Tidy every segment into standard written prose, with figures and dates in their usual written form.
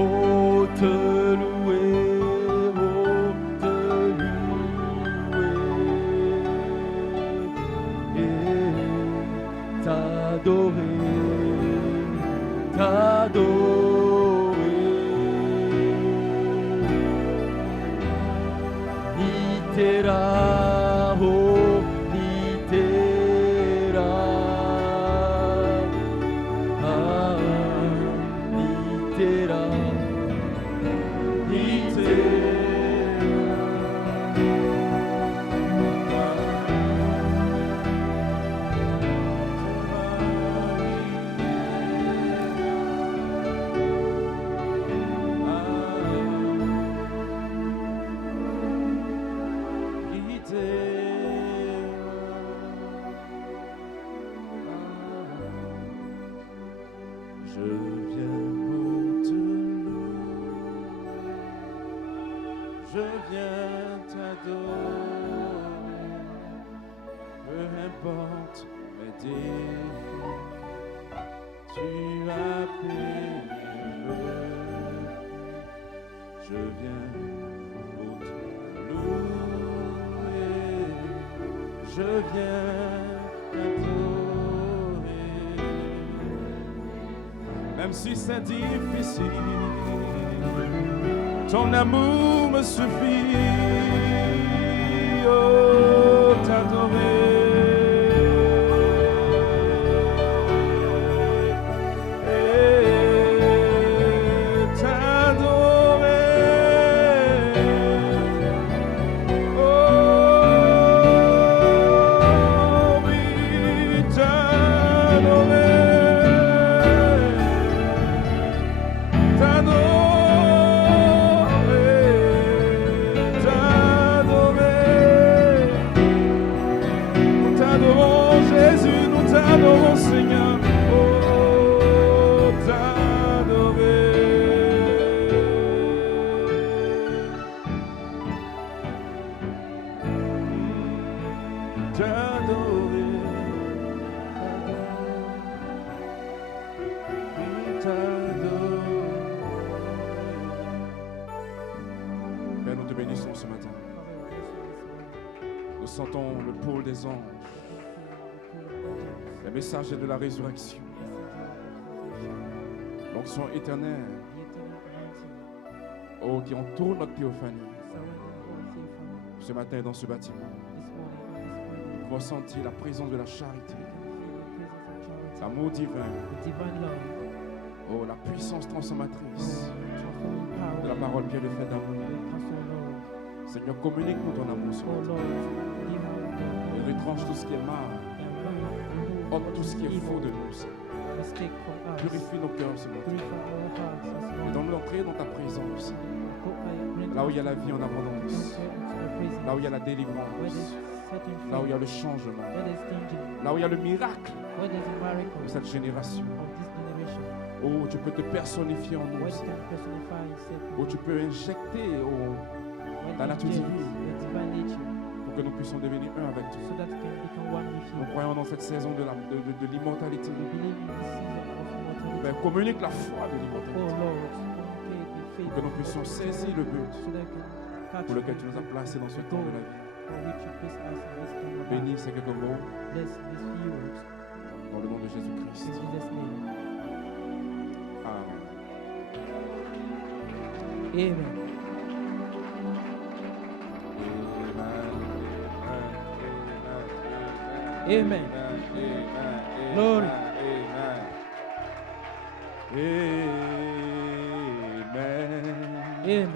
Oh, te louer, oh, te louer, et t'adorer, Nitera, oh, Nitera, ah, Nitera, Je viens t'adorer, peu importe mes défis, tu as payé le prix. Je viens pour te louer, je viens t'adorer, même si c'est difficile. Ton amour me suffit, oh, t'adorer. Père, nous te bénissons ce matin. Nous sentons le pôle des anges, les messagers de la résurrection, l'onction éternelle, oh, qui entoure notre théophanie. Ce matin, dans ce bâtiment, nous pouvons sentir la présence de la charité, l'amour divin, oh, la puissance transformatrice de la parole bien faite d'amour. Seigneur, communique-nous ton amour ce matin. Et retranche tout ce qui est mal, ôte tout ce qui est faux de nous, Seigneur. Purifie nos cœurs ce matin. Et donne-nous l'entrée dans ta présence. Là où il y a la vie en abondance, là où il y a la délivrance, là où il y a le changement, là où il y a le miracle de cette génération. Oh, tu peux te personnifier en nous. Oh, tu peux injecter la nature divine pour que nous puissions devenir un avec toi. Nous croyons dans cette saison de l'immortalité. Père, communique la foi de l'immortalité pour que nous puissions saisir le but pour lequel tu nous as placés dans ce temps de la vie. Bénis ces quelques mots dans le nom de Jésus-Christ. Amen. Amen. Amen. Glory. Amen. Amen.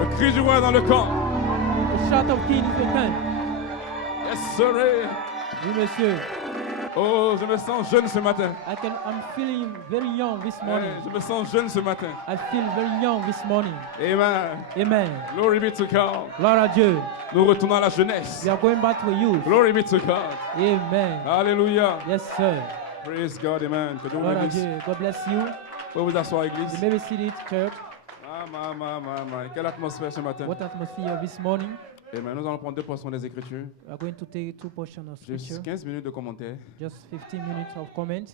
Le cri du roi dans le camp. The shout of king is the time. Yes, sir. Oui, monsieur. Oh, je me sens jeune ce matin. I'm feeling very young this morning. Je me sens jeune ce matin. I feel very young this morning. Amen. Amen. Glory be to God. Gloire à Dieu. Nous retournons à la jeunesse. We are going back to youth. Glory be to God. Amen. Alléluia. Yes, sir. Praise God, amen. Que Dieu vous Gloire à bénisse. Dieu. God bless you. Pouvez vous asseoir, église. You may be seated, church. Quelle atmosphère ce matin. What atmosphere this morning? Amen. Nous allons prendre 2 portions des Écritures. We are going to take 2 portions of Juste scripture. 15 minutes de commentaires. Just 15 minutes of comment.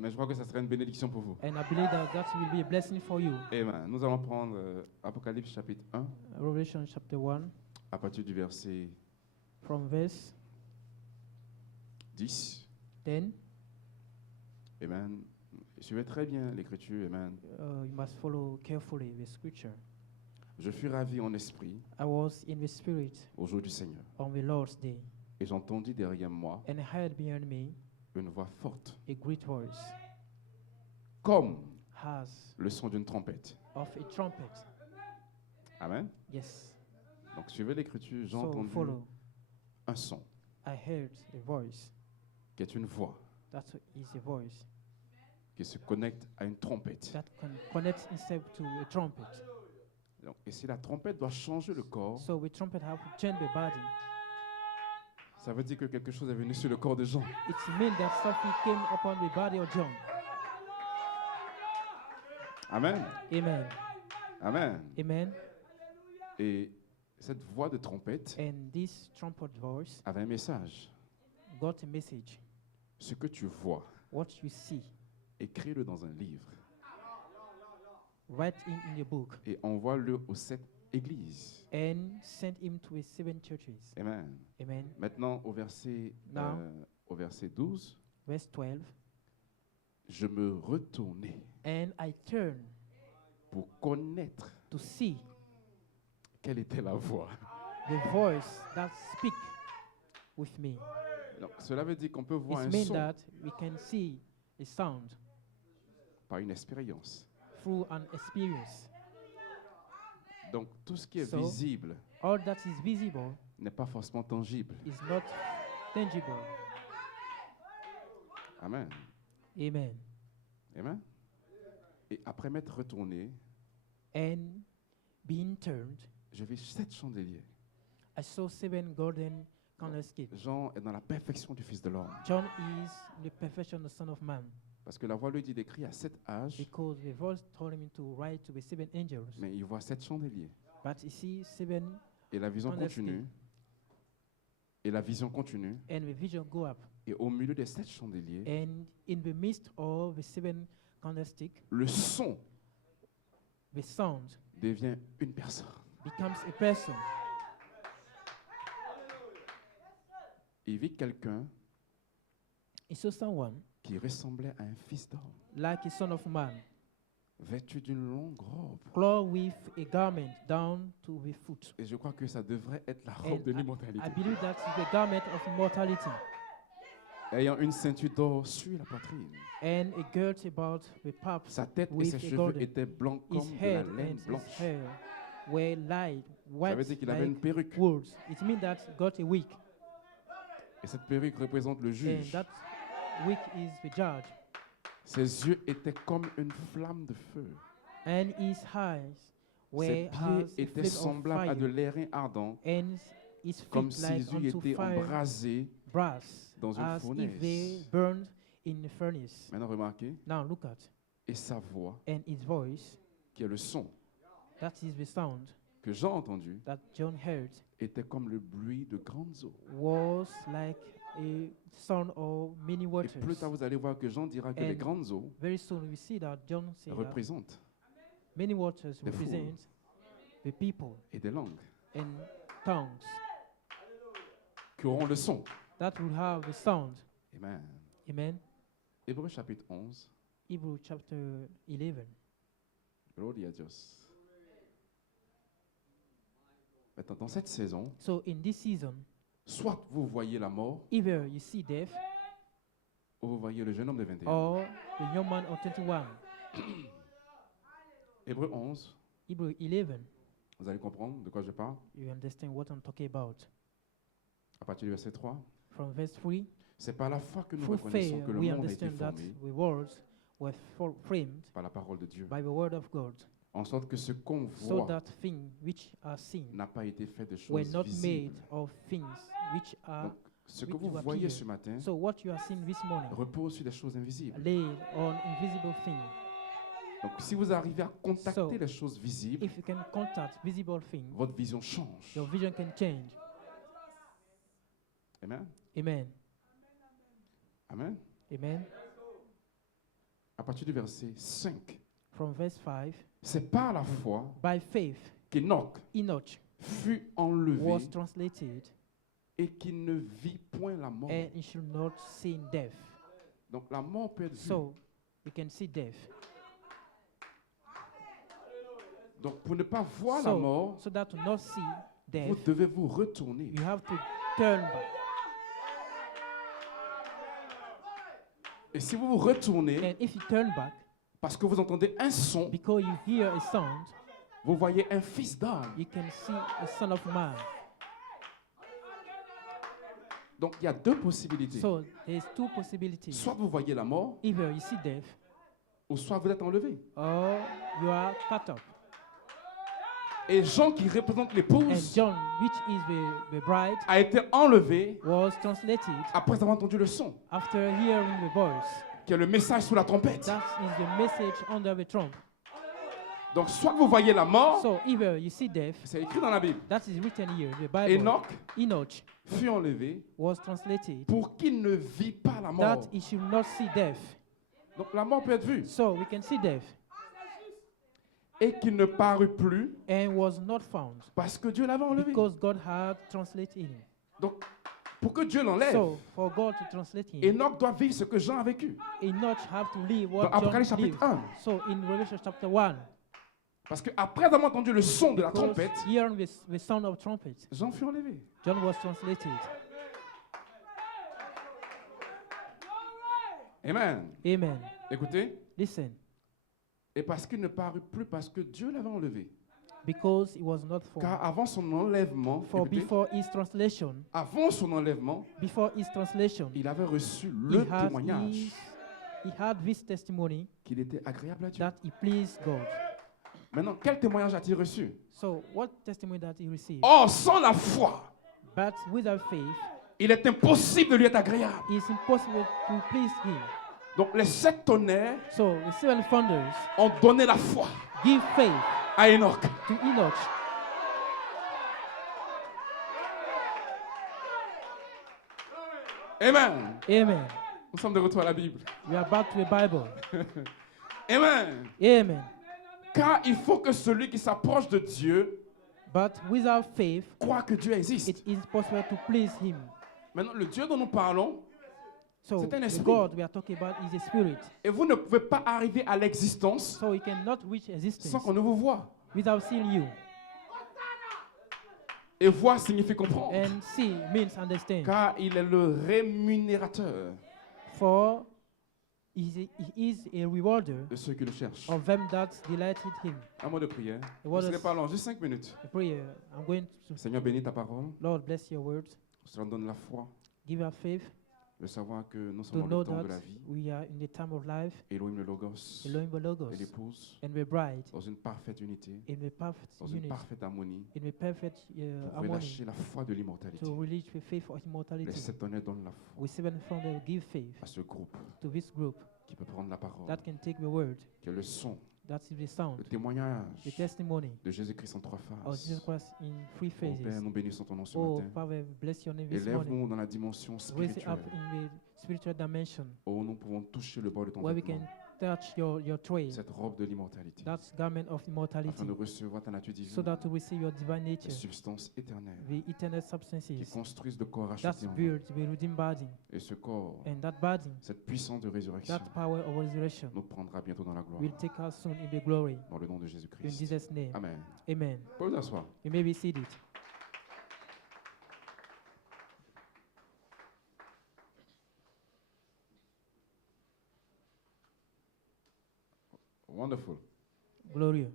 Mais je crois que ça sera une bénédiction pour vous. And I believe that will be a blessing for you. Amen. Nous allons prendre Apocalypse chapitre 1, Revelation chapter 1, à partir du verset from verse 10. 10. Amen. Suivez très bien l'Écriture. Amen. You must follow carefully the scripture. Je fus ravi en esprit I was in the spirit au jour du Seigneur. on the Lord's day, Et j'entendis derrière moi and I heard behind me une voix forte, a great voice, comme as le son d'une trompette. of a trumpet. Amen. Yes. Donc suivez l'Écriture. J'ai So entendu follow. un son I heard a voice. qui est une voix That is a voice qui se connecte à une trompette. that can connect itself to a trumpet. Donc, et si la trompette doit changer le corps, So the trumpet have to change the body. ça veut dire que quelque chose est venu sur le corps de Jean. It means that something came upon the body of John. Amen. Amen. Amen. Amen. Et cette voix de trompette And this trumpet voice avait un message. got a message. Ce que tu vois, What you see, écris-le dans un livre write in a book, et envoie-le aux 7 églises. and send him to 7 churches. Amen. Amen. Maintenant, au verset 12, Verse 12. je me retournai And I turned pour connaître to see quelle était la voix. the voice that speak with me. Donc, cela veut dire qu'on peut voir It un means son that we can see a sound par une expérience. through an experience. Donc, tout ce qui est So, visible All that is visible n'est pas forcément tangible. is not tangible. Amen. Amen. Amen. Et après m'être retourné, And being turned, je vis 7 chandeliers. I saw 7 golden candlesticks. Jean est dans la perfection du Fils de l'homme. John is the perfection of the Son of Man, Parce que la voix lui dit d'écrire à 7 âges, because the voice told him to write to the 7 angels. mais il voit 7 chandeliers. But you see 7, Et la vision Candlestick. continue. Et la vision continue. and the vision go up. Et au milieu des 7 chandeliers, And in the midst of the 7 candlesticks, le son the sound devient une personne. becomes a person. Il vit quelqu'un He saw someone qui ressemblait à un fils d'homme, like a son of man, vêtu d'une longue robe. clothed with a garment down to the foot. Et je crois que ça devrait être la And robe de I l'immortalité. believe that is the garment of immortality. Ayant une ceinture d'or sur la poitrine. And a girt about the paps. Sa tête et With ses a cheveux golden. étaient blancs His comme de la head laine and his blanche. hair were light, Ça veut white dire qu'il avait une like perruque. wool. It means that he got a wig, Et cette perruque représente le and juge. that wig is the judge. Ses yeux étaient comme une flamme de feu. And his eyes Ses were pieds as a étaient flame of semblables à de fire, l'airain ardent, and his comme feet like s'ils eussent unto été fire embrasés brass, dans une as if they fournaise. burned in a furnace. Maintenant, remarquez. Now look at, Et sa voix, and his voice, qui est le son that is the sound que Jean a entendu, that John heard, était comme le bruit de grandes eaux. was like a sound of many Et waters. plus tard, vous allez voir que Jean dira que les And grandes eaux Very soon we see that John said that représentent many waters des foules. represent the people et des langues and tongues qui auront le son. that will have the sound. Amen. Amen. Hébreux chapitre 11. Hebrew chapter 11. Gloria a Dios. Maintenant, dans cette saison, So in this season, soit vous voyez la mort, either you see death ou vous voyez le jeune homme de 21. or the young man of 21. Hébreux 11. Hebrew 11. Vous allez comprendre de quoi je parle. You understand what I'm talking about. À partir du verset 3. From verse 3. C'est par la foi que nous Through reconnaissons faith, que le we monde a été understand that formé the worlds were framed par la parole de Dieu, by the word of God, en sorte que ce qu'on so voit that things which are seen n'a pas été fait de were choses not visibles. made of things which are. Donc, ce que which vous will voyez appear. ce matin So what you are seeing this morning repose sur des choses invisibles. laid on invisible things. Donc, si vous arrivez à contacter So, les choses visibles, If you can contact visible things, votre vision change. your vision can change. Amen. Amen. Amen. Amen. À partir du verset 5, From verse 5, c'est par la foi by faith, qu'Enoch Enoch fut enlevé was translated, et qu'il ne vit point la mort. and he should not see death. Donc la mort peut être vue. So, we can see death. Donc pour ne pas voir la mort, So that to not see death, vous devez vous retourner. you have to turn back. Et si vous vous retournez, And if you turn back, parce que vous entendez un son, because you hear a sound, vous voyez un fils d'homme. you can see a son of man. Donc il y a deux possibilités. So there's two possibilities. Soit vous voyez la mort, Either you see death, ou soit vous êtes enlevé. or you are cut off. Et Jean, qui représente And l'épouse, John, which is the bride, a été enlevé was translated après avoir entendu le son, after hearing the voice. qui est le message sous la trompette. That is the message under the trump. Donc soit vous voyez la mort, So either you see death, c'est écrit dans la Bible. that is written here, the Bible. Enoch fut enlevé was translated pour qu'il ne vit pas la that mort. he should not see death. Donc la mort peut être vue. So we can see death, Et qu'il ne parut plus and was not found parce que Dieu l'avait enlevé. because God had translated him. Donc pour que Dieu l'enlève, So for God to translate him, Enoch doit vivre ce que Jean a vécu. Enoch have to live what Dans John Apocalypse lived. chapitre 1. So in Revelation chapter 1, Parce qu'après avoir entendu le son de la because trompette, hearing the sound of trumpet, Jean fut enlevé. John was translated. Amen. Amen. Écoutez. Listen, Et parce qu'il ne parut plus parce que Dieu l'avait enlevé. because he was not found. Car avant son enlèvement, For écoutez, before his translation, il avait reçu he le had, témoignage he had this testimony qu'il était agréable à Dieu. that he pleased God. Maintenant, quel témoignage a-t-il reçu? So what testimony that he received? Or, sans la foi, But without faith, il est impossible de lui être agréable. it's impossible to please him. Donc, les 7 tonnerres So the 7 thunders ont donné la foi give faith à Enoch. to Enoch. Amen. Amen. Nous sommes de retour à la Bible. We are back to the Bible. Amen. Amen. Car il faut que celui qui s'approche de Dieu But without faith, croit que Dieu existe. it is possible to please him. Maintenant, le Dieu dont nous parlons, So c'est un the esprit. God we are talking about is a spirit. Et vous ne pouvez pas arriver à l'existence So he cannot reach existence sans qu'on ne vous voie. without seeing you. Et voir signifie comprendre. And see means understand. Car il est le rémunérateur For he is a rewarder de ceux qui le cherchent. of them that delighted him. Un mot de prière. It Je was ne serai pas long, juste 5 minutes. a prayer. I'm going to, Seigneur, bénis ta parole. Lord, bless your word. Cela nous donne la foi Give us faith de savoir que nous to sommes dans know le temps de that la vie. we are in the time of life, Elohim le Logos Elohim the Logos, et l'épouse and the bride dans une parfaite unité, in the perfect dans une unity, parfaite harmonie in the perfect pour harmony, relâcher la foi de l'immortalité. to release the faith of Les immortality. 7 tonnerres donnent la foi We seven from them give faith à ce groupe to this group qui peut prendre la parole, that can take the word, qui est le son, that is the sound, le témoignage the testimony de Jésus-Christ en 3 of Jesus phases. Christ in 3 Oh Père, phases. nous bénissons ton nom ce Oh, matin. Father, bless your name this morning. Élève-nous dans la dimension Raise it spirituelle. up in the spiritual dimension Oh, nous pouvons toucher le bord de ton where we vêtement, can touch your trail, cette robe de l'immortalité, that garment of immortality, afin de recevoir ta nature divine, so that to receive your divine la nature, substance éternelle, the eternal qui substances, construise le corps that racheté en nous. build the redeemed body, Et ce corps, and that body, cette puissance de résurrection, that power of resurrection, nous prendra bientôt dans la gloire. will take us soon in the glory. Dans le nom de In Jésus-Christ. Jesus' name, Amen. amen. Vous pouvez vous asseoir. You may be seated. Wonderful. Glorious.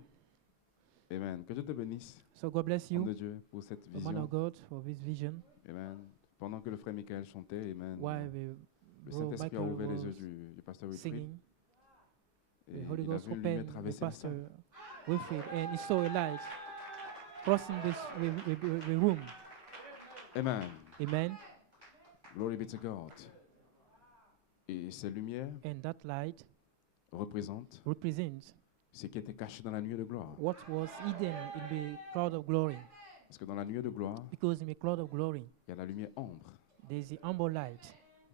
Amen. Que Dieu te bénisse. So God bless Nom de you, Dieu pour cette the man vision. of God, for this vision. Amen. Pendant que le frère Michael chantait, Amen, while le the Saint-Esprit a Michael ouvert les yeux was du pasteur Wilfried. singing, Et the Holy il a Ghost vu une lumière opened the traverser la pastor salle. Wilfrid, and he saw a light crossing the room. Amen. Amen. Glory be to God. Et ces lumières And that light représentent represents ce qui était caché dans la nuée de gloire. what was hidden in the cloud of glory. Parce que dans la nuée de gloire, Because in the cloud of glory, il y a la lumière ambre there's the humble light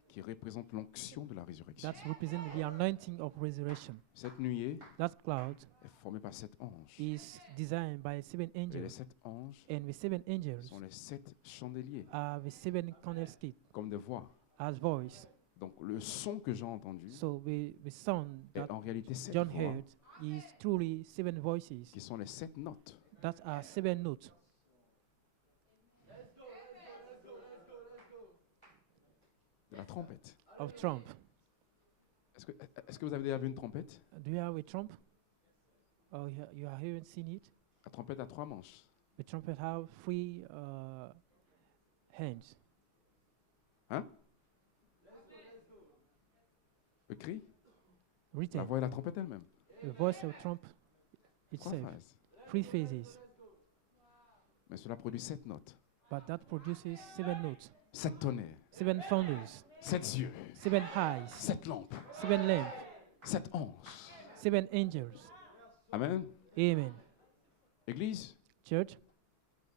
qui représente l'onction de la résurrection. that represents the anointing of resurrection. Cette nuée That cloud est formée par 7 anges. is designed by 7 Et les angels, 7 anges and the 7 angels sont les 7 chandeliers, are the 7 candlesticks comme des voix. as voice. Donc le son que j'ai entendu So the sound est that en réalité 7 John voix heard is truly 7 voices qui sont les 7 notes. that are 7 notes De la trompette. of trump. Est-ce que vous avez déjà vu une trompette? Do you have a trump? Oh, you haven't seen it? La trompette a 3 manches. The trumpet have 3 hands. Hein? Le cri, la Written. voix et la trompette elle-même. The voice of trump 3 itself. phases. 3 phases. Mais cela produit 7 notes. But that produces 7 notes. 7 tonnerres. 7 thunders. 7 yeux. 7 eyes. 7 lampes. 7 lamps. 7 anges. 7 angels. Amen. Amen. Église, Church,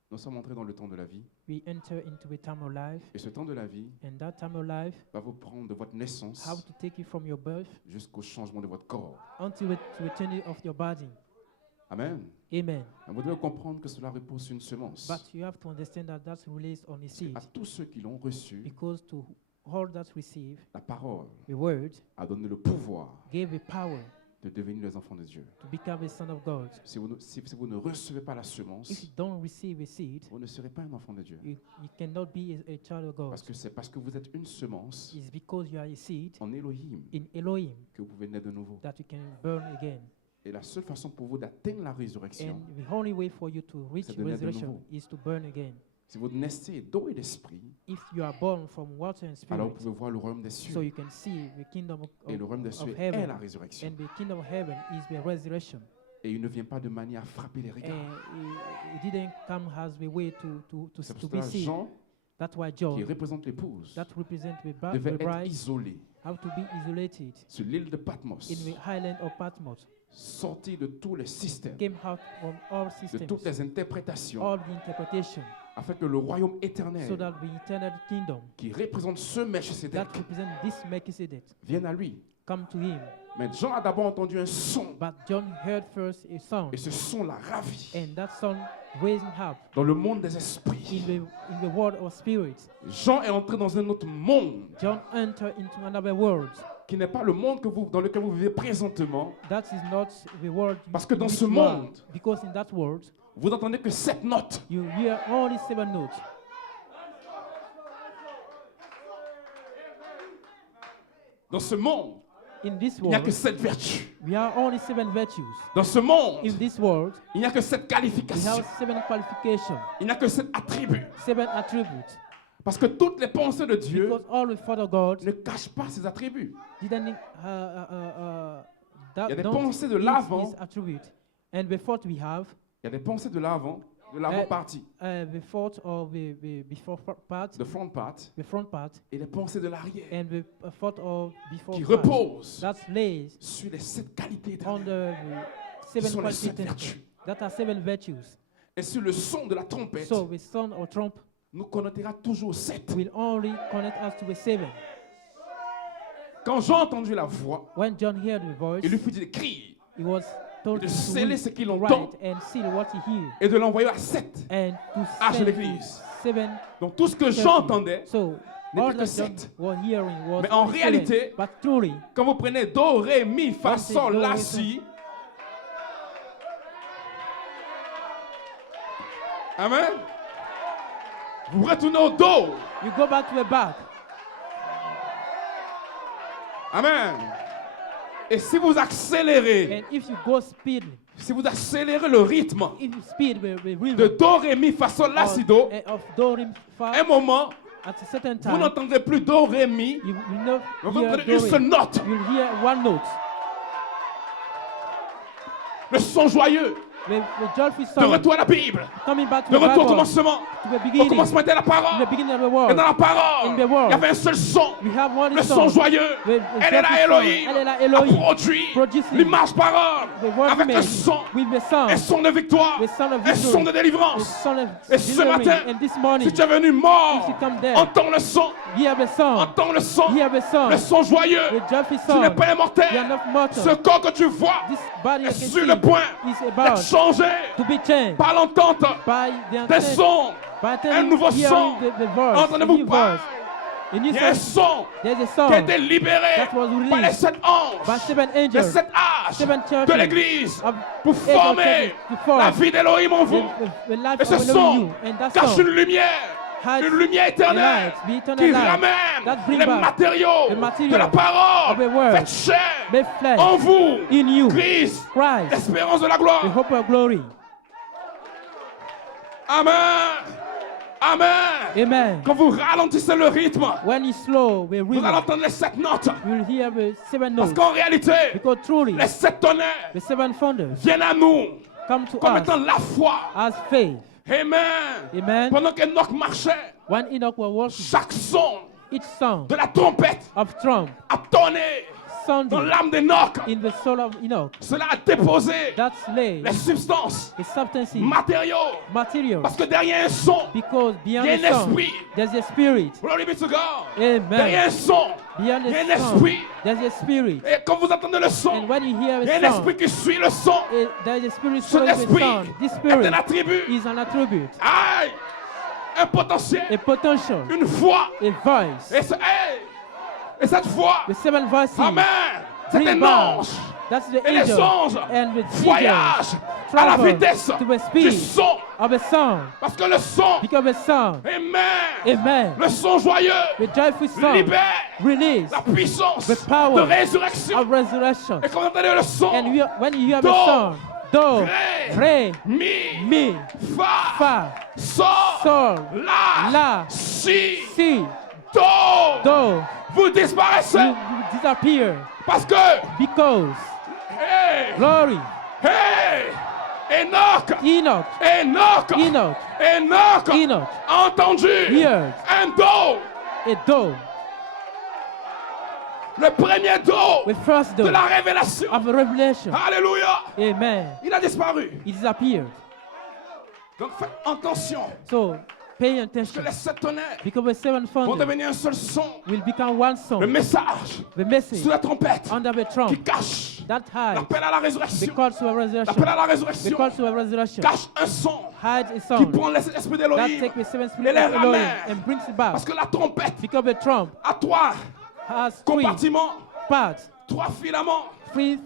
nous sommes entrés dans le temps de la vie. we enter into a time of life, Et ce temps de la vie and that time of life va vous prendre de votre naissance have to take you from your birth jusqu'au changement de votre corps. until the return of your body. Amen. Amen. Et vous devez comprendre que cela repose sur une semence. But you have to understand that that's released on a seed, À tous ceux qui l'ont reçu, because to all that receive la parole the word a donné le pouvoir gave the power de devenir les enfants de Dieu. to become a son of God. Si vous ne recevez pas la semence, If you don't receive a seed, vous ne serez pas un enfant de Dieu. you cannot be a child of God. Parce que c'est parce que vous êtes une semence It's because you are a seed en Elohim in Elohim que vous pouvez naître de nouveau. that you can burn again. Et la seule façon pour vous d'atteindre la résurrection, And the only way for you to reach c'est de naître de resurrection nouveau. is to burn again. si vous naissez d'eau et d'esprit, If you are born from water and alors spirit, vous pouvez voir le royaume des so cieux. you can see the kingdom Et le royaume des of cieux est heaven. la résurrection. And the kingdom of heaven is the resurrection. Et il ne vient pas de manière à frapper les And regards. it didn't come as the way C'est to pour be cela seen. Jean, That's why qui John, représente l'épouse, that represents the devait être bride, isolé have to be isolated sur l'île de Patmos, in the highland of Patmos, sorti de tous les systèmes, came out from all de systems, toutes les interprétations, all the interpretation, afin que le royaume éternel, so that the eternal kingdom qui représente ce Melchisédek, that represents this Melchizedek vienne à lui. come to him. Mais Jean a d'abord entendu un son, But John heard first a sound, et ce son l'a ravi and that sound raised him up dans le monde des esprits. in the world of spirits. Jean est entré dans un autre monde John entered into another world. qui n'est pas le monde dans lequel vous vivez présentement. That is not the world Parce que in dans which ce you are, monde, because in that world vous n'entendez que 7 notes. you hear only 7 notes. Dans ce monde, In this il n'y a que world, 7 vertus. we are only 7 virtues. Dans ce monde, In this world, il n'y a que 7 we qualifications. have 7 qualifications, Il n'y a que 7 attributs. 7 attributes. Parce que toutes les pensées de Dieu Because all the Father God ne cachent pas ces attributs. didn't Il y a des don't pensées de use l'avant. this attribute. And the thought we have, Il y a des pensées de l'avant-partie, the thought of the before part, de front part, the front part, et les pensées de l'arrière, and the thought of before qui part. reposent That lays sur les 7 qualités on éternelles, the 7 sont les 7 qualities vertus. that are 7 virtues. Et sur le son de la trompette, So the sound of trump nous connectera toujours 7. will only connect us to the 7. Quand j'ai entendu la voix, When John heard the voice, il lui fut dit d'écrire he was told et de to sceller read, ce qu'il to entend write and seal what he hears, et de l'envoyer à 7. and to Ah, je send l'église. to 7. Donc tout ce que j'entendais, So n'était all que that John 7. was hearing was Mais en only réalité, 7. But truly, quand vous prenez Do, Ré, Mi, Fa, Quand c'est Sol, Do, La, Ré, Si, Amen, vous retournez au Do. you go back to the back. Amen. Et si vous accélérez, And if you go speedily, si vous accélérez le rythme if you speed the de rhythm Do, Ré, Mi, Fa, Sol, La, Si, Do, of do, re, à un fa, moment, At a certain vous time, n'entendrez plus do, ré, mi, you will not mais vous hear entendrez une do, seule re. note. You'll hear one note. Le son joyeux. The joyful De song. retour à la Bible. Coming back to De the retour au Bible. commencement. To the Au beginning. commencement était la In parole. the beginning of the Et world. dans la parole, In the world. il y avait un seul son. We have one Le song. son joyeux. The Elle est là, joyful song. Elohim. Elle est là, A Elohim. produit Producing l'image parole. the word Avec un made son. with the song. Un son de victoire. The son of Un victory. son de The délivrance. son of Et ce delivering. matin, And this morning, si tu es venu mort, if you come there, entends le son. hear the song. Entends le son. Hear the song. Le son joyeux. The joyful Tu n'es song. pas You are immortel. not mortal. Ce corps que tu vois This body you est can sur see le point is d'être about changé to be changed par l'entente by the des sons. by Un nouveau hearing son. the voice, Entendez-vous a new pas? voice. A new Il y a un song. son There's a qui a song été libéré that was released par les 7 by anges, 7 les angels, 7 âges 7 churches de l'Église of pour eight of former churches to form la vie d'Elohim en vous. the life Et ce of Elohim son you. And that cache song une lumière has éternelle light, the eternal qui light ramène that bring les back matériaux the material de la parole of the word faite chair made flesh en vous, in you, Christ, Christ, l'espérance de la the gloire. hope of glory. Amen. Amen. Amen. Quand vous ralentissez le rythme, When it's slow, we vous allez read. entendre les 7 notes. You'll hear the 7 Parce notes. qu'en réalité, Because truly, les 7 tonnerres the 7 thunders viennent à nous come to comme us étant la foi. as faith. Amen. Amen. Pendant qu'Enoch marchait, When Enoch was walking, chaque son each sound de la trompette of trump a tonné dans sounded l'âme d'Enoch. in the soul of Enoch. Cela a déposé That's lay les substances, the substances, matériaux. materials. Parce que derrière un son, Because beyond il y a the un sound, esprit. there's a spirit. Glory be to God. Amen. Derrière un son, Beyond il y a the un sound, esprit. there's a spirit. Et quand vous entendez le son, And when you hear il y a a un sound, esprit qui suit le son. there's a spirit Cet following the esprit sound. This est spirit un attribut. is an attribute, Aïe! Un potentiel. a potential, Une foi. a voice. Et cette foi, The 7 voices. Amen, c'est Bring un back. ange. That's the Et les angel. anges And the voyagent angels à la travel vitesse to the du speed son. of a sound. Parce que le son, Because a sound, Amen, amen, le son joyeux the joyful sound libère release la puissance the power de résurrection. of resurrection. Et quand vous entendez le son, And when you hear the Do, sound, do, Ré, re, mi, mi, fa, fa, sol, sol, la, la, si, si, do, do, vous disparaissez you disappear. parce que, Because hey, glory, hey, Enoch, Enoch, Enoch, Enoch, Enoch Enoch, a entendu heard un do, a do, le premier do the first de do la révélation. of revelation. Alléluia. Amen. Il a disparu. It disappeared. Donc faites attention So pay que attention. les 7 tonnerres Because the 7 vont thunder devenir un seul son. will become one Le song. message The message sous la trompette under the qui trump cache that hides l'appel à la the résurrection. call to a L'appel resurrection. à la The résurrection call to a resurrection cache un son hides a qui sound prend l'esprit that d'Elohim takes the 7 et spirit les of Elohim ramène. and brings it back. Parce que la trompette Because the trump a 3 has 3 compartiments, parts, 3 filaments, 3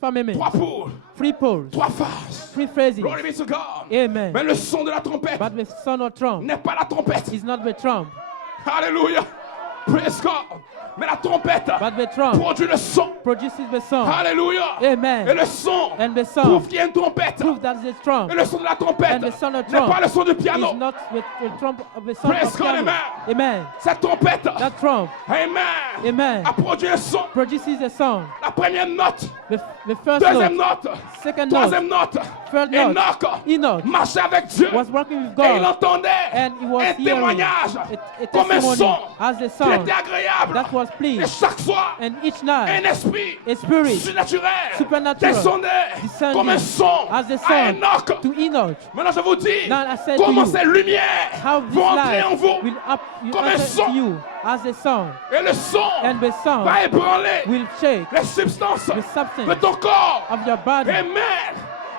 firmaments, 3 poules, 3 poles, 3 faces. 3 phrases. Glory be to God. Amen. Mais le son de la trompette But the sound of trump n'est pas la trompette. is not the trump, Alléluia. Praise God. Mais la trompette but the trump produit le son. produces the sound. Alléluia. Amen. Et le son And the prouve sound qu'il y a une trompette. proves that the trump Et le son de la trompette and the sound of n'est trump pas le son du is piano. not with the trump of the sound Praise of God, piano. amen. Amen. Cette trompette, That trump, amen, amen, a produit un son. produces a sound. La première note, The first deuxième note, note, second note, troisième note. third note, Enoch Enoch marchait avec Dieu was working with et il God entendait and he was un hearing témoignage a comme un testimony son as a qui sound était agréable. that was Et pleased. chaque fois, And each un night, esprit a spirit surnaturel supernatural descendait descending comme un son as a à sound Enoch. to Enoch. Maintenant, je vous dis Now I said to comment you, ces lumières how this vont entrer light en vous. will up you Comme un enter son. into you as a sound, Et le son and the sound va ébranler will shake les substances the de substance ton corps. of your body, Amen.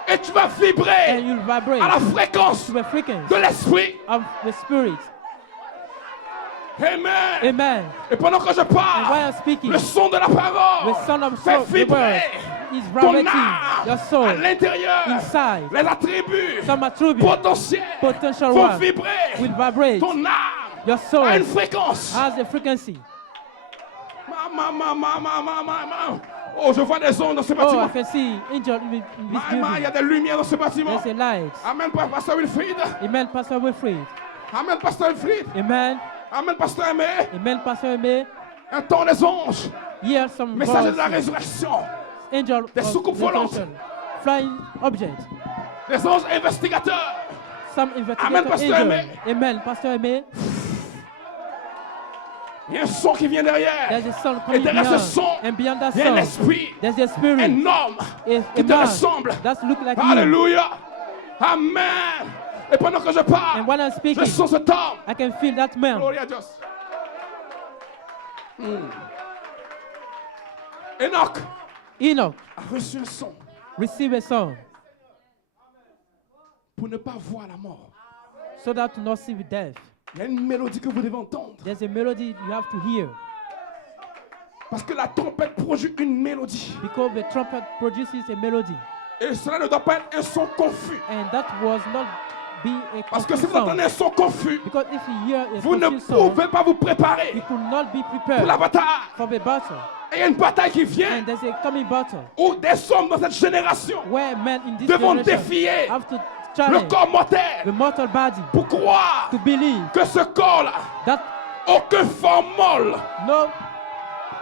Et tu vas and vibrer you'll vibrate à la fréquence to the frequency de l'esprit. of the spirit. Amen. Amen. Et pendant que je And while parle, I'm speaking, le son de la parole the sound of fait soul, the word vibrer is ton vibrating your âme soul à l'intérieur. inside. Les attributs Some attributes, potentiels potential vont one, vibrer. will vibrate. Ton âme Your soul à une fréquence. has a frequency. Oh, je vois des ondes dans ce Oh, I bâtiment. can see angel in this Il y building. a des lumières dans ce bâtiment. There's a light. Amen, Pasteur Wilfried. Amen, Pastor Wilfried. Amen, Pasteur Wilfried. Amen. Amen, pasteur aimé. Amen, Pastor Aimé. Un temps des anges. Here some Messager de la voices, résurrection. angel Des of soucoupes volantes. resurrection, flying objects, Des anges investigateurs. some Amen, investigator Pastor angel. Aimé. Amen, Pastor Aimé. Il y a un son qui vient derrière. There's a sound Et coming derrière ce beyond, son, and beyond that il y a un sound, esprit, there's a spirit, un homme a qui te man ressemble. that look like you. Alléluia. Amen. Et pendant que je And parle, when I'm je speaking, sens cet homme. I can feel that man. Gloria a Dios. Enoch Enoch a reçu un son received a song pour ne pas voir la mort. so that to not see the death. Il y a une mélodie que vous devez entendre. There's a melody you have to hear Parce que la trompette produit une mélodie. because the trumpet produces a melody, Et cela ne doit pas être un son confus. and that was not be a Parce que si confused vous sound. entendez un son confus, Because if you hear a vous ne confused song, pouvez pas vous préparer you could not be pour prepared la bataille. for the battle. Et il y a une bataille qui vient And there's a coming battle où des hommes dans cette génération where men in this devront generation défier have to le challenge corps the mortel mortal body pour croire to believe que ce corps-là, that aucun formol, no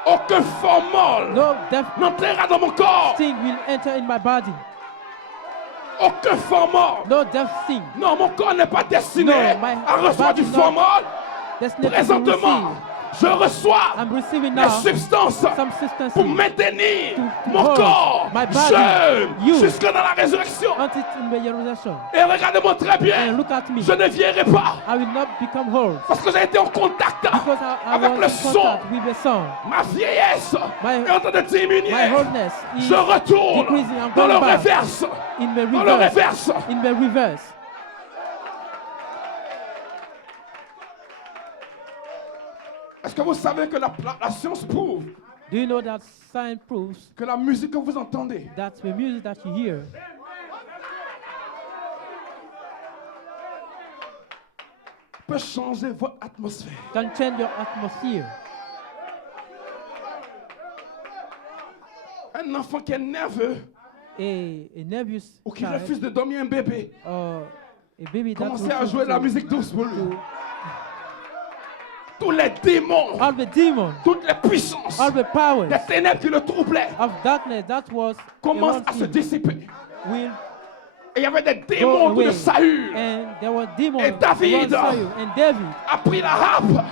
no death n'entrera dans mon corps. thing will enter in my body. Aucun formol. No death thing. Non, mon corps n'est pas destiné No, my à recevoir body du not formol. Destined to Présentement, je reçois I'm receiving la now substance some substance pour maintenir to mon hold corps my body, jeune you. jusque dans la résurrection. until in the resurrection. Et regardez-moi très bien, And look at me. je ne vieillirai pas I will not become old parce que j'ai été en contact because I avec le was in son. contact with the song. Ma vieillesse My- est en train de diminuer. My oldness is Je retourne decreasing. I'm dans le going back reverse. in the Dans le reverse. reverse. In the reverse. Est-ce que vous savez que la science prouve Do you know that science proves que la musique que vous entendez that the music that you hear peut changer votre atmosphère? can change your atmosphere? Un enfant qui est nerveux A nervous ou qui child refuse de dormir un bébé, or a baby that commencez à refuses jouer de la to- musique douce pour lui. to- Tous les démons, all the demons, toutes les puissances all the powers des ténèbres qui le troublaient of darkness that was commencent around à se him dissiper. will Et il y avait des go démons autour de away. Saül. And there were demons Et David around Saul. And David a pris la harpe.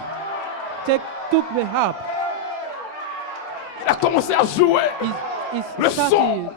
took the harp. Il a commencé à jouer. He Le started son.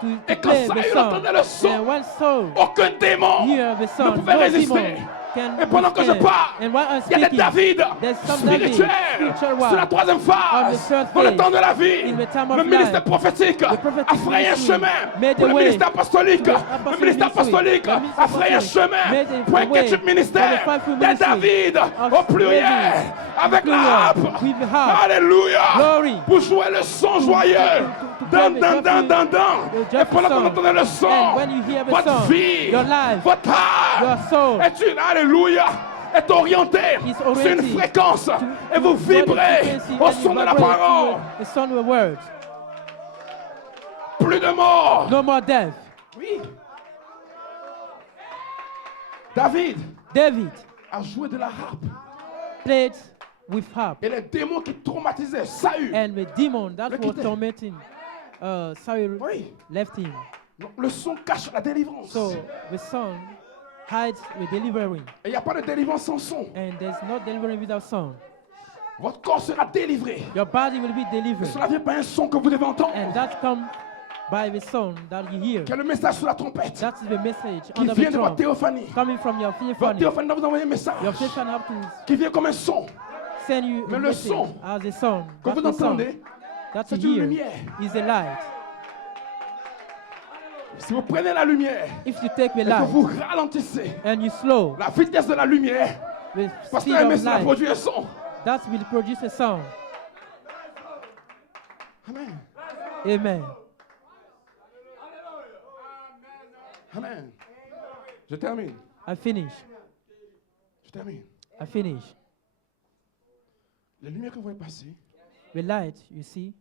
to Et quand play the Saül song. entendait le son, And when Saul aucun démon hear the ne song, pouvait no résister. demon can Et pendant que je withstand. parle, And while I'm il y a des speaking, David there's some David, spirituels. spiritual C'est la one. troisième On the phase. third Dans le phase, temps de la vie, in the time of le ministère life, prophétique the prophetic a frayé un ministry chemin made pour the le way ministère apostolique. to the Le apostolic ministère ministry. apostolique The ministry a frayé un apostolic chemin made the pour un way quintuple for ministère the fivefold des ministry David of au pluriel David, avec la plural, harpe. with the harp. Alléluia. Glory. Pour jouer le son joyeux. to Dan, play the dan, dan, dan, joyful- dan. the Et joyful pendant que vous song. entendez le son, And when you hear the votre song, vie, your life, votre âme your soul est une, alléluia, est orientée is sur une oriented fréquence et vous to what the vibrez frequency au and son you de la vibrate parole. to the sound of the words. Plus de mort. No more death. Oui. David David a joué de la harpe. played with harp, Et les démons qui traumatisaient Saül, and the demon that Le was quittait. tormenting Saul oui, left him. le son cache la délivrance. So the song hides the delivering, Et il n'y a pas de délivrance sans son. and there's no delivering without song. Votre corps sera délivré. Your body will be delivered, Cela ne vient pas un son que vous devez entendre. and that comes by the song that you hear. Quel est le message sur la trompette That's the message qui under vient the de votre drum, théophanie. coming from your Votre theophany. théophanie doit vous envoyer un message Your theophany have to qui vient comme un son. send you Mais a le message son as a song. que That vous the song entendez, that c'est you une hear lumière. is a light. Si vous prenez la lumière If you take the et que light vous ralentissez and you slow la vitesse de la lumière, the parce speed que of cela light, produit un son. that will produce a sound. Amen. Amen. Amen. Je termine. I finish. Je termine. I finish. Les lumières que vous voyez passer, The light you see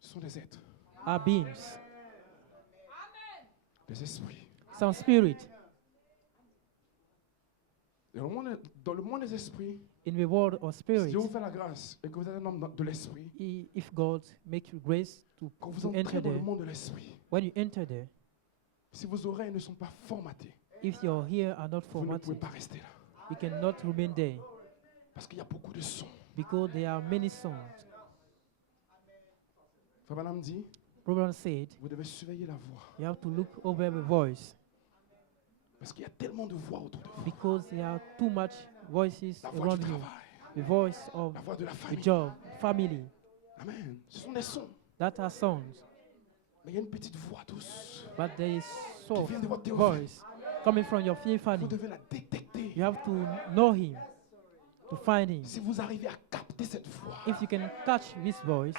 ce sont des êtres, are beings, des esprits, some spirit, Dans le monde des esprits, in the world of si spirits, Dieu vous fait la grâce et que vous êtes un homme de l'esprit, if God make you grace quand vous to entrez enter dans le there, monde de l'esprit, when you enter there, si vos oreilles ne sont pas formatées, if your ears are not vous ne pouvez formatted, pas rester là. you cannot remain there Parce qu'il y a beaucoup de sons. because there are many songs. Frère Branham dit, Proverbs said, vous devez surveiller la voix. you have to look over the voice Parce qu'il y a tellement de voix autour de vous. because there are too much voices La voix around du you. travail, The voice of la voix de la the famille. job, family, Amen. Ce sont des sons. that are songs, Mais il y a une petite voix douce but there is qui soft vient de votre théophane. voice coming from your Vous family. devez la détecter. You have to know him, to find him. Si vous arrivez à capter cette voix, If you can catch this voice,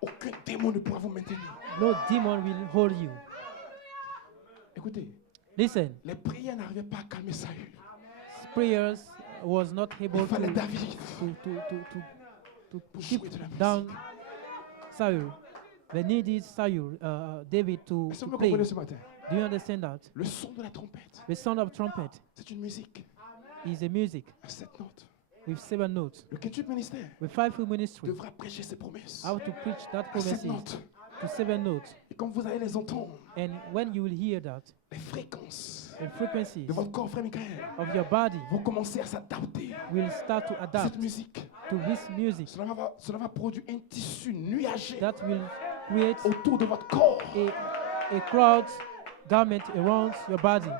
aucun démon ne pourra vous maintenir. no demon will hold you. Écoutez, Listen, les prières n'arrivaient pas à calmer Saül. prayers was not Il able fallait to David pour keep jouer de la down musique. Saul. They needed Saul, David to Est-ce que vous me play. comprenez ce matin? Do you understand that? Le son de la trompette, The sound of trumpet c'est une musique is a music à 7 notes. with 7 notes. Le quintuple ministère The fivefold ministry, devra prêcher ses promesses how to preach that à 7 promises notes. to 7 notes. Et quand vous allez les entendre, And when you will hear that, les fréquences the frequencies de votre corps, frère Michael, of your body vont commencer à s'adapter will start to à adapt cette musique. to this music. Cela va produire un tissu nuagé That will create autour de votre corps. a crowd garment around your body.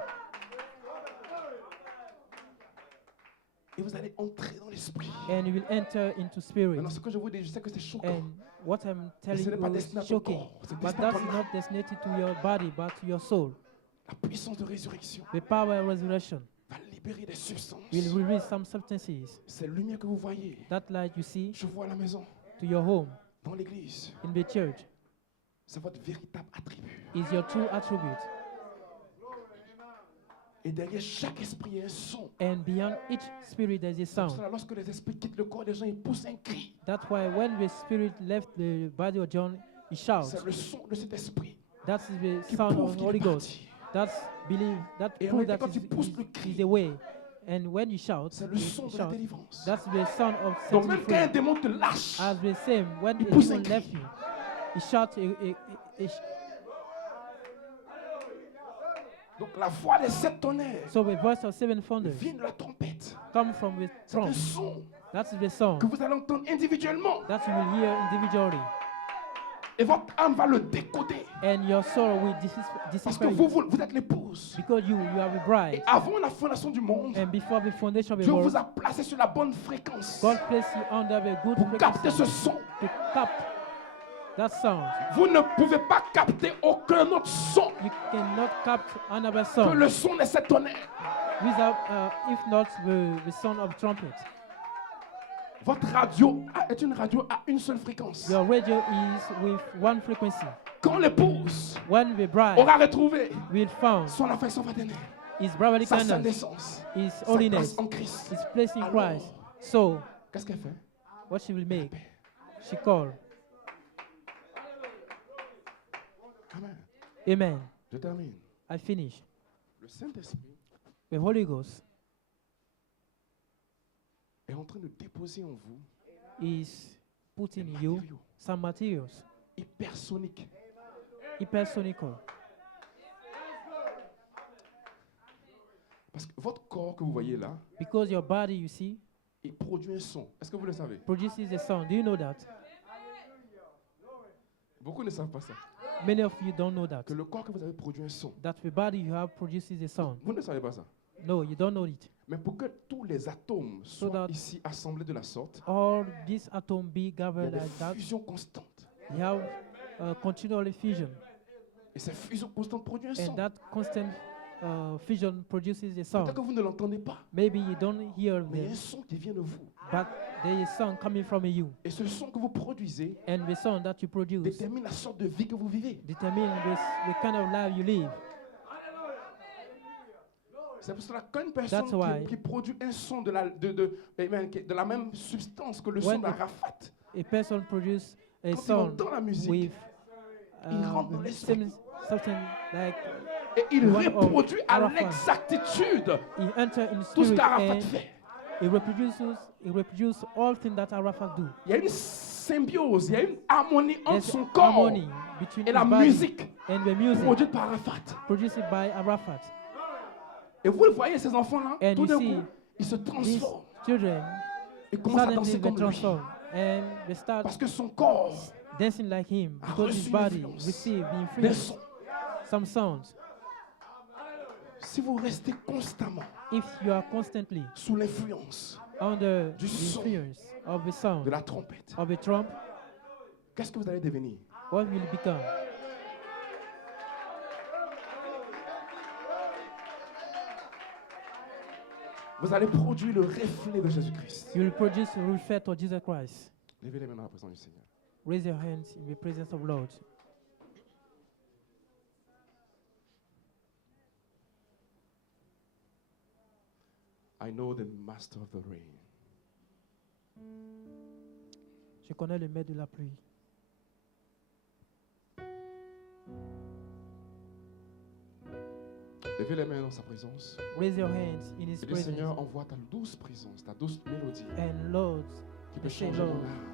Et vous allez entrer dans l'esprit. And you will enter into spirit. Maintenant, ce que je vous dis, je sais que c'est choquant. And what I'm telling ce n'est pas you destiné à is ton shocking. corps, c'est But destiné à that's ton not âme. designated to your body, but to your soul. La puissance de résurrection The power of resurrection va libérer des substances. will release some substances. Cette lumière que vous voyez, That light you see je vois à la maison, to your home, dans l'église, in the church, c'est votre véritable attribut. is your true attribute. Et derrière chaque esprit, il y a un son. And beyond each spirit, there is a C'est pour sound. cela, lorsque les esprits quittent le corps des gens, ils poussent un cri. That's why when the spirit left the body of John, he shouts. C'est le son de cet esprit That's the qui sound prouve of qu'il Holy est Ghost. parti. That's belief. That Et en proves réalité, that quand tu pousses le cri, is the way. And when you shout, c'est le son you de la shout. délivrance. That's the sound of Donc setting même free. quand un démon te lâche, As the same, when il a pousse demon un left cri. you, he shout donc la voix des 7 tonnerres so the voice of 7 thunders vient de la trompette. come from the C'est un throne. son That's the song que vous allez entendre individuellement. that you will hear individually. Et votre âme va le décoder. And your soul will Parce que decipher vous, you. vous êtes l'épouse. Because you are the Et bride. avant la fondation du monde, And before the foundation of the Dieu world, vous a placé sur la bonne fréquence God placed you under the good pour capter ce frequency son. to cap that sound. Vous ne pouvez pas capter aucun autre son You cannot capture another que sound le son des 7 tonnerres. without, if not the sound of trumpet. Votre radio est une radio à une seule fréquence. Your radio is with one frequency. Quand l'épouse When the bride aura retrouvé will found son affection fraternelle, his brotherly sa sainte kindness, naissance, his sa holiness, place en Christ, his place in Alors, Christ. So, qu'est-ce qu'elle fait? what she will Elle make? appelle. She called. Amen. Amen. Je termine. I finish. Le Saint-Esprit The Holy Ghost est en train de déposer en vous is des putting in you matériaux some materials, hypersoniques hypersonical. parce que votre corps que vous voyez là, Because your body, you see, il produit un son. Est-ce que vous le savez? produces a sound. Do you know that? Beaucoup ne savent pas ça. Many of you don't know that. Que le corps que vous avez produit un son. That the body you have produces a sound. Vous ne savez pas ça. No, you don't know it. Mais pour que tous les atomes soient that- ici assemblés de la sorte, All these atoms be il y a gathered des like that. fusions constantes. You have continual fusion. Et ces fusions constantes produisent un son. And that constant fusion produces a Peut-être sound. que vous ne l'entendez pas, Maybe you don't hear mais il y a them, un son qui vient de vous. but there is sound coming from you. Et ce son que vous produisez And the sound that you produce détermine la sorte de vie que vous vivez. determine the kind of life you live. C'est pour cela qu'une personne That's why- qui produit un son de la même substance que le son When de la it- rafate, A person produces a quand il sound entend la musique, with il rentre dans the l'esprit. same something like Et il the one of reproduit à Arafat. l'exactitude He enters in tout ce spirit qu'Arafat and fait. he reproduces all things that Arafat do. Il y a une symbiose, il y a une harmonie entre There's son corps harmony between et his la body musique and the music produite par Arafat. produced by Arafat. Et vous le voyez, ces enfants-là, And tout you d'un see coup, ils se These transforment children et commencent à suddenly danser they comme lui. transform and they start Parce que son corps dancing like him a because his reçu body l'influence received the des influence, sons. some sounds. Si vous restez constamment If you are constantly sous l'influence under Du the son. influence of the de sound la trompette, of a trump, qu'est-ce que vous allez devenir? what will it become? Vous allez produire le reflet de Jésus-Christ. You will produce a reflect of Jesus Christ. Levez les mains dans la présence du Seigneur. Raise your hands in the presence of Lord. I know the master of the rain. Je connais le maître de la pluie. Levez les mains dans sa présence. Raise your hands in His Et dis, Seigneur, presence. envoie ta douce présence, ta douce mélodie And Lord, qui peut say, changer Lord, mon âme,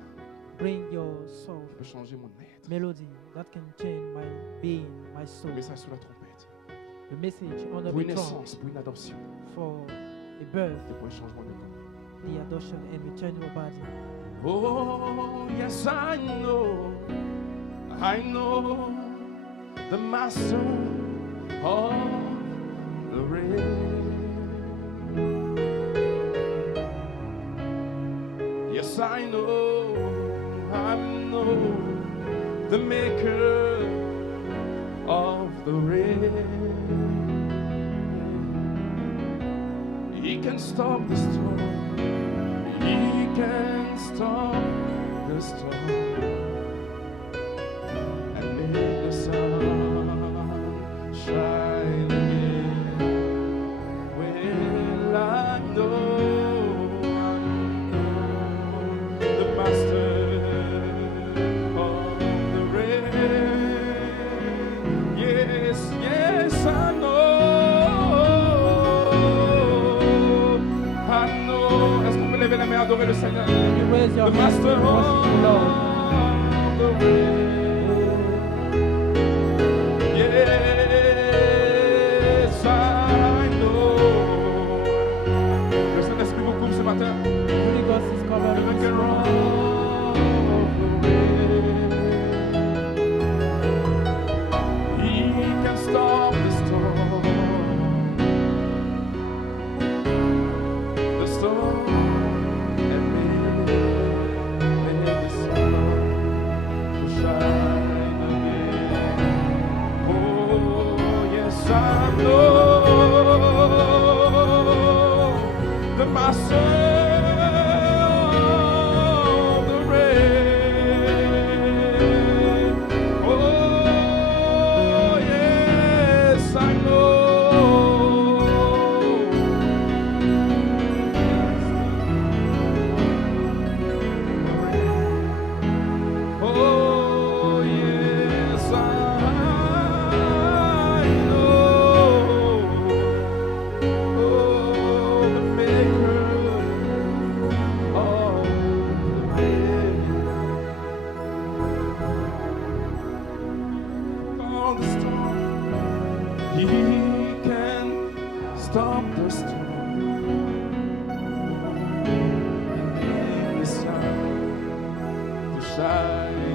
bring your soul qui peut changer mon être. melody that can change my being, my soul. Le message sur la trompette. The message on Pour une the trunk naissance, pour une adoption for a birth, et pour un changement de corps. the adoption, and the change of body. Oh, yes, I know the master of the rain. Yes, I know the maker of the rain. He can stop the storm. He can stop the storm and make the sun shine again. Well, I know the master of the rain. Yes, yes, I know. Est-ce qu'on peut lever les mains et adorer le Seigneur? You raise your The hands master and worship the Lord. of the rain. Yes, I know. Le Saint-Esprit vous couvre ce matin. Holy Ghost is The covering this maker moment. of the rain. He can stop the storm. The storm and make the sun to shine again. Oh, yes, I know the master of the rain. Oh, yes, I know. Oh, yes, I know. Oh, the maker of the rain. Calm the storm. He can stop the storm and make the sun to shine